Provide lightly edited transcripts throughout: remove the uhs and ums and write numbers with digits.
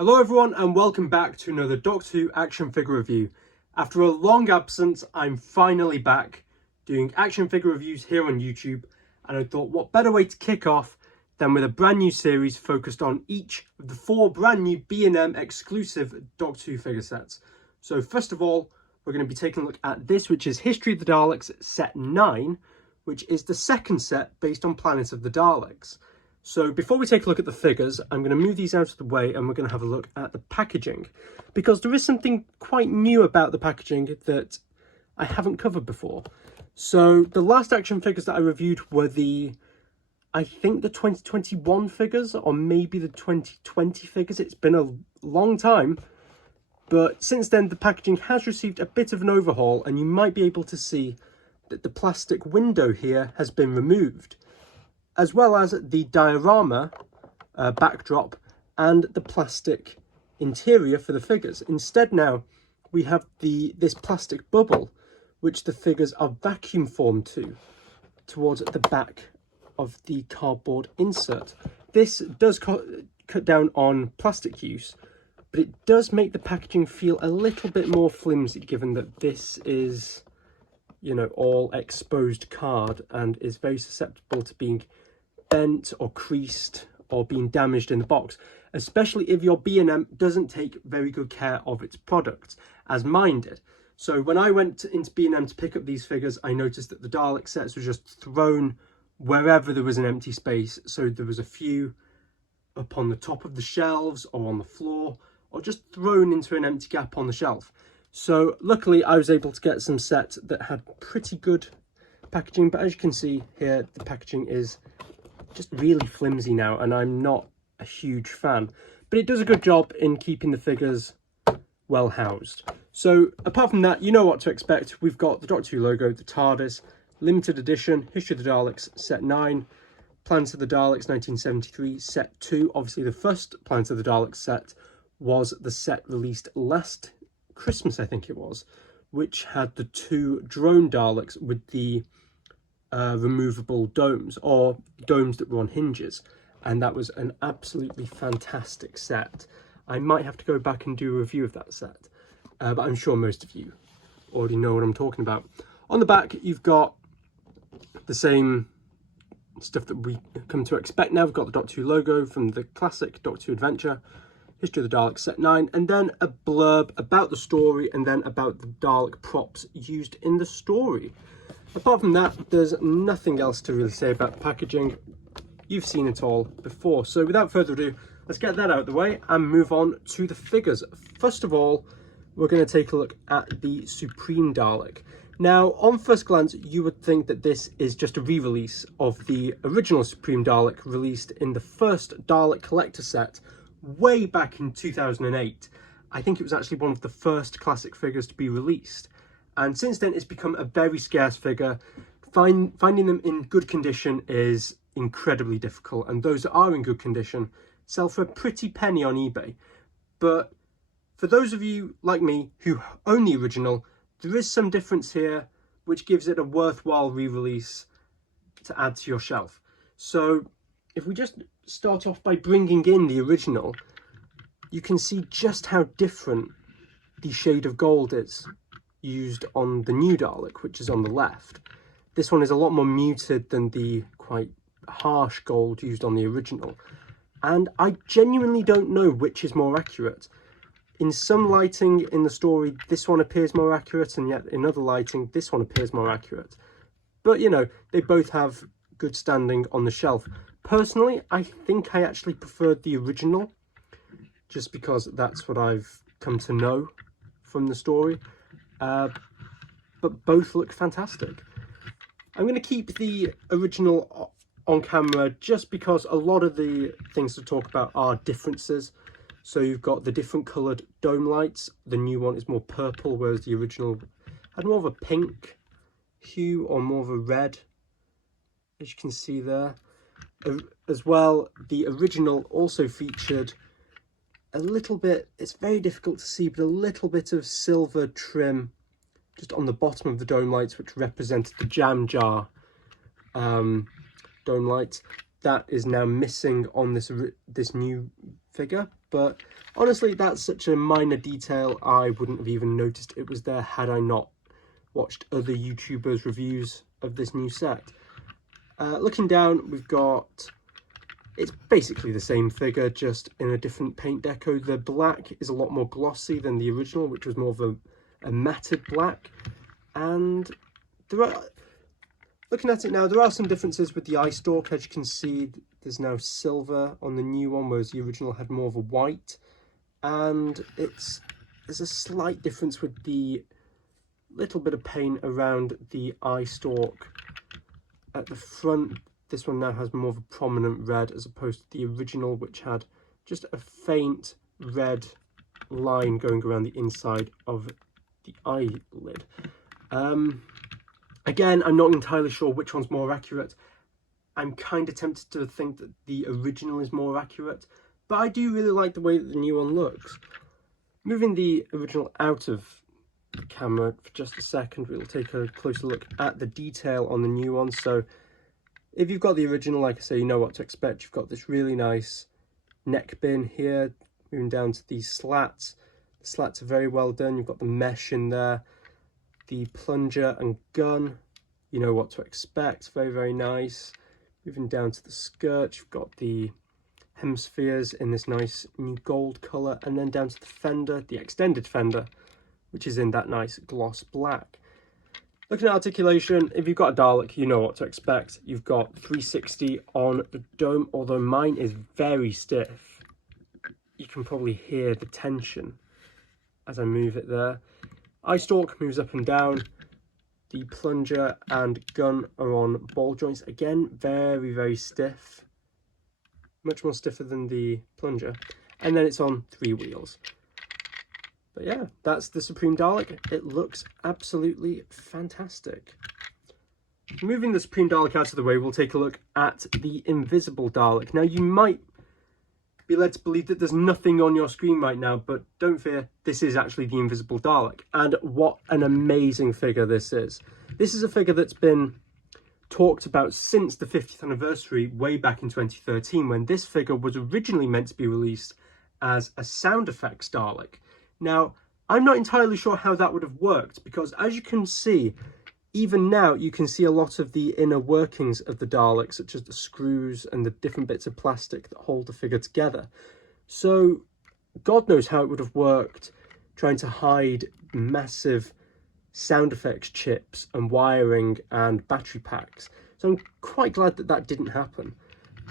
Hello everyone and welcome back to another Doctor Who action figure review. After a long absence, I'm finally back doing action figure reviews here on YouTube, and I thought what better way to kick off than with a brand new series focused on each of the 4 brand new B&M exclusive Doctor Who figure sets. So first of all, we're going to be taking a look at this, which is History of the Daleks set 9, which is the second set based on Planet of the Daleks. So before we take a look at the figures, I'm going to move these out of the way and we're going to have a look at the packaging, because there is something quite new about the packaging that I haven't covered before. So the last action figures that I reviewed were I think the 2021 figures, or maybe the 2020 figures. It's been a long time, but since then the packaging has received a bit of an overhaul, and you might be able to see that the plastic window here has been removed, as well as the diorama backdrop and the plastic interior for the figures. Instead now we have this plastic bubble which the figures are vacuum formed towards the back of the cardboard insert. This does cut down on plastic use, but it does make the packaging feel a little bit more flimsy, given that this is, you know, all exposed card and is very susceptible to being bent or creased or being damaged in the box, especially if your B&M doesn't take very good care of its products, as mine did. So when I went into B&M to pick up these figures, I noticed that the Dalek sets were just thrown wherever there was an empty space. So there was a few up on the top of the shelves or on the floor, or just thrown into an empty gap on the shelf. So luckily I was able to get some sets that had pretty good packaging, but as you can see here, the packaging is just really flimsy now, and I'm not a huge fan, but it does a good job in keeping the figures well housed. So apart from that, you know what to expect. We've got the Doctor Who logo, the TARDIS, limited edition, History of the Daleks set 9, Planet of the Daleks 1973 set 2. Obviously the first Planet of the Daleks set was the set released last Christmas, I think it was, which had the 2 drone Daleks with the removable domes, or domes that were on hinges, and that was an absolutely fantastic set. I might have to go back and do a review of that set, but I'm sure most of you already know what I'm talking about. On the back you've got the same stuff that we come to expect now. We've got the Doctor Who logo from the classic Doctor Who adventure, History of the Daleks set 9, and then a blurb about the story and then about the Dalek props used in the story. Apart from that, there's nothing else to really say about the packaging. You've seen it all before. So without further ado, let's get that out of the way and move on to the figures. First of all, we're going to take a look at the Supreme Dalek. Now, on first glance, you would think that this is just a re-release of the original Supreme Dalek released in the first Dalek collector set way back in 2008. I think it was actually one of the first classic figures to be released. And since then, it's become a very scarce figure. Finding them in good condition is incredibly difficult, and those that are in good condition sell for a pretty penny on eBay. But for those of you like me who own the original, there is some difference here, which gives it a worthwhile re-release to add to your shelf. So if we just start off by bringing in the original, you can see just how different the shade of gold is used on the new Dalek, which is on the left. This one is a lot more muted than the quite harsh gold used on the original, and I genuinely don't know which is more accurate. In some lighting in the story, this one appears more accurate, and yet in other lighting, this one appears more accurate. But you know, they both have good standing on the shelf. Personally, I think I actually preferred the original, just because that's what I've come to know from the story. But both look fantastic. I'm going to keep the original on camera just because a lot of the things to talk about are differences. So you've got the different coloured dome lights. The new one is more purple, whereas the original had more of a pink hue or more of a red, as you can see there. As well, the original also featured a little bit, it's very difficult to see, but a little bit of silver trim just on the bottom of the dome lights, which represented the jam jar dome lights. That is now missing on this new figure, but honestly that's such a minor detail I wouldn't have even noticed it was there had I not watched other YouTubers' reviews of this new set. Looking down, we've got, it's basically the same figure, just in a different paint deco. The black is a lot more glossy than the original, which was more of a matted black. And there are, looking at it now, there are some differences with the eye stalk. As you can see, there's now silver on the new one, whereas the original had more of a white. And there's a slight difference with the little bit of paint around the eye stalk at the front. This one now has more of a prominent red as opposed to the original, which had just a faint red line going around the inside of the eyelid. Again, I'm not entirely sure which one's more accurate. I'm kind of tempted to think that the original is more accurate, but I do really like the way that the new one looks. Moving the original out of the camera for just a second, we'll take a closer look at the detail on the new one. So if you've got the original, like I say, you know what to expect. You've got this really nice neck bin here, moving down to these slats. The slats are very well done. You've got the mesh in there, the plunger and gun, you know what to expect. Very, very nice. Moving down to the skirt, you've got the hemispheres in this nice new gold colour, and then down to the fender, the extended fender, which is in that nice gloss black. Looking at articulation, if you've got a Dalek, you know what to expect. You've got 360 on the dome, although mine is very stiff. You can probably hear the tension as I move it there. Eye stalk moves up and down. The plunger and gun are on ball joints. Again, very, very stiff. Much more stiffer than the plunger. And then it's on 3 wheels. But yeah, that's the Supreme Dalek. It looks absolutely fantastic. Moving the Supreme Dalek out of the way, we'll take a look at the Invisible Dalek. Now, you might be led to believe that there's nothing on your screen right now, but don't fear, this is actually the Invisible Dalek. And what an amazing figure this is. This is a figure that's been talked about since the 50th anniversary, way back in 2013, when this figure was originally meant to be released as a sound effects Dalek. Now, I'm not entirely sure how that would have worked, because as you can see, even now you can see a lot of the inner workings of the Dalek, such as the screws and the different bits of plastic that hold the figure together. So God knows how it would have worked trying to hide massive sound effects chips and wiring and battery packs. So I'm quite glad that that didn't happen.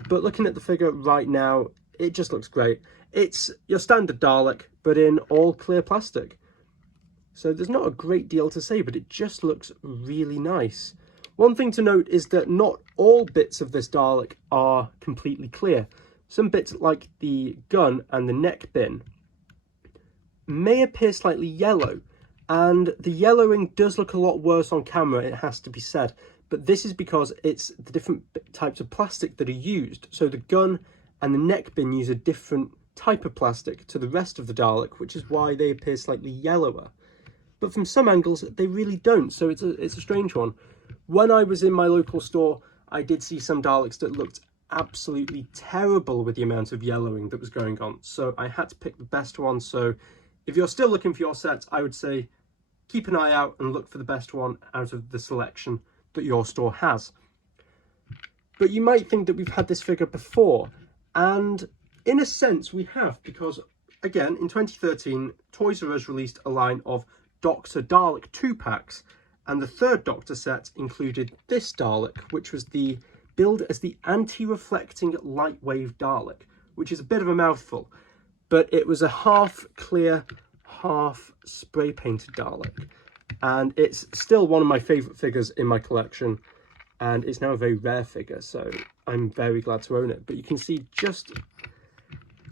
But looking at the figure right now, it just looks great. It's your standard Dalek, but in all clear plastic. So there's not a great deal to say, but it just looks really nice. One thing to note is that not all bits of this Dalek are completely clear. Some bits, like the gun and the neck bin, may appear slightly yellow, and the yellowing does look a lot worse on camera, it has to be said. But this is because it's the different types of plastic that are used. So the gun and the neck bin use a different type of plastic to the rest of the Dalek, which is why they appear slightly yellower. But from some angles, they really don't, so it's a strange one. When I was in my local store, I did see some Daleks that looked absolutely terrible with the amount of yellowing that was going on, so I had to pick the best one. So if you're still looking for your sets, I would say keep an eye out and look for the best one out of the selection that your store has. But you might think that we've had this figure before, and in a sense we have, because again in 2013 Toys R Us released a line of Doctor Dalek 2-packs, and the third Doctor set included this Dalek, which was the billed as the anti-reflecting light wave Dalek, which is a bit of a mouthful, but it was a half clear, half spray painted Dalek, and it's still one of my favourite figures in my collection, and it's now a very rare figure, so I'm very glad to own it. But you can see just,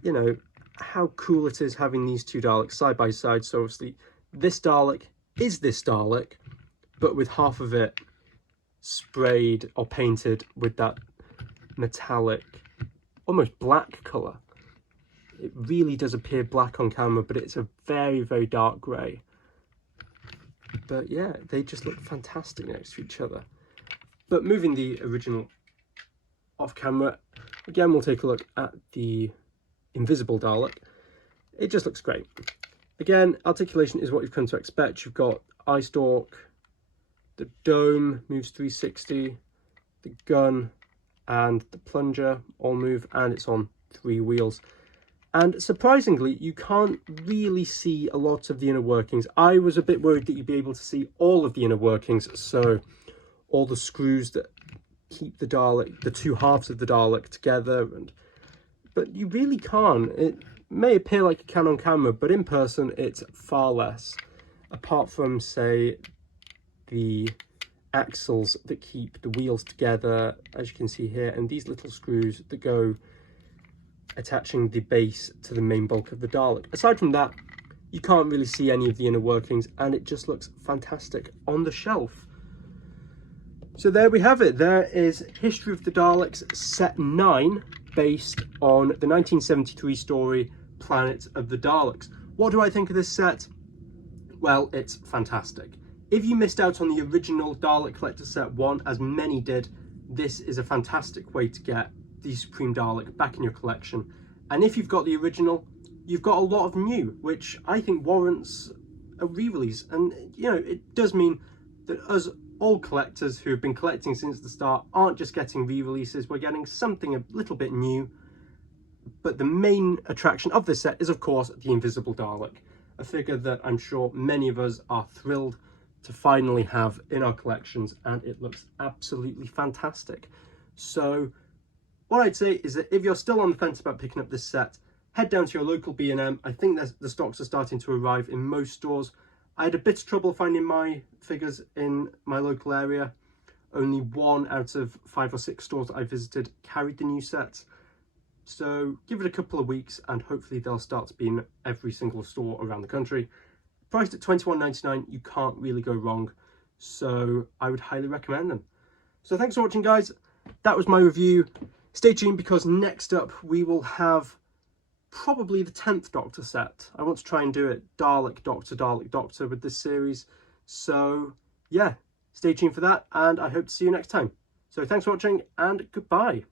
you know, how cool it is having these two Daleks side by side. So obviously this Dalek is this Dalek, but with half of it sprayed or painted with that metallic, almost black colour. It really does appear black on camera, but it's a very, very dark grey. But yeah, they just look fantastic next to each other. But moving the original off camera, again we'll take a look at the invisible Dalek. It just looks great. Again, articulation is what you've come to expect. You've got eye stalk, the dome moves 360, the gun and the plunger all move, and it's on 3 wheels. And surprisingly, you can't really see a lot of the inner workings. I was a bit worried that you'd be able to see all of the inner workings, so all the screws that keep the Dalek, the 2 halves of the Dalek together, but you really can't. It may appear like it can on camera, but in person it's far less, apart from, say, the axles that keep the wheels together, as you can see here, and these little screws that go attaching the base to the main bulk of the Dalek. Aside from that, you can't really see any of the inner workings, and it just looks fantastic on the shelf. So there we have it. There is History of the Daleks set 9, based on the 1973 story Planet of the Daleks. What do I think of this set? Well, it's fantastic. If you missed out on the original Dalek Collector Set 1, as many did, this is a fantastic way to get the Supreme Dalek back in your collection. And if you've got the original, you've got a lot of new, which I think warrants a re-release. And, you know, it does mean that us old collectors who have been collecting since the start aren't just getting re-releases, we're getting something a little bit new. But the main attraction of this set is, of course, the Invisible Dalek, a figure that I'm sure many of us are thrilled to finally have in our collections, and it looks absolutely fantastic. So what I'd say is that if you're still on the fence about picking up this set, head down to your local B&M. I think the stocks are starting to arrive in most stores. I had a bit of trouble finding my figures in my local area. Only 1 out of 5 or 6 stores that I visited carried the new sets. So give it a couple of weeks and hopefully they'll start to be in every single store around the country. Priced at £21.99, you can't really go wrong. So I would highly recommend them. So thanks for watching, guys. That was my review. Stay tuned, because next up we will have probably the 10th Doctor set. I want to try and do it Dalek Doctor with this series. So yeah, stay tuned for that, and I hope to see you next time. So thanks for watching, and goodbye.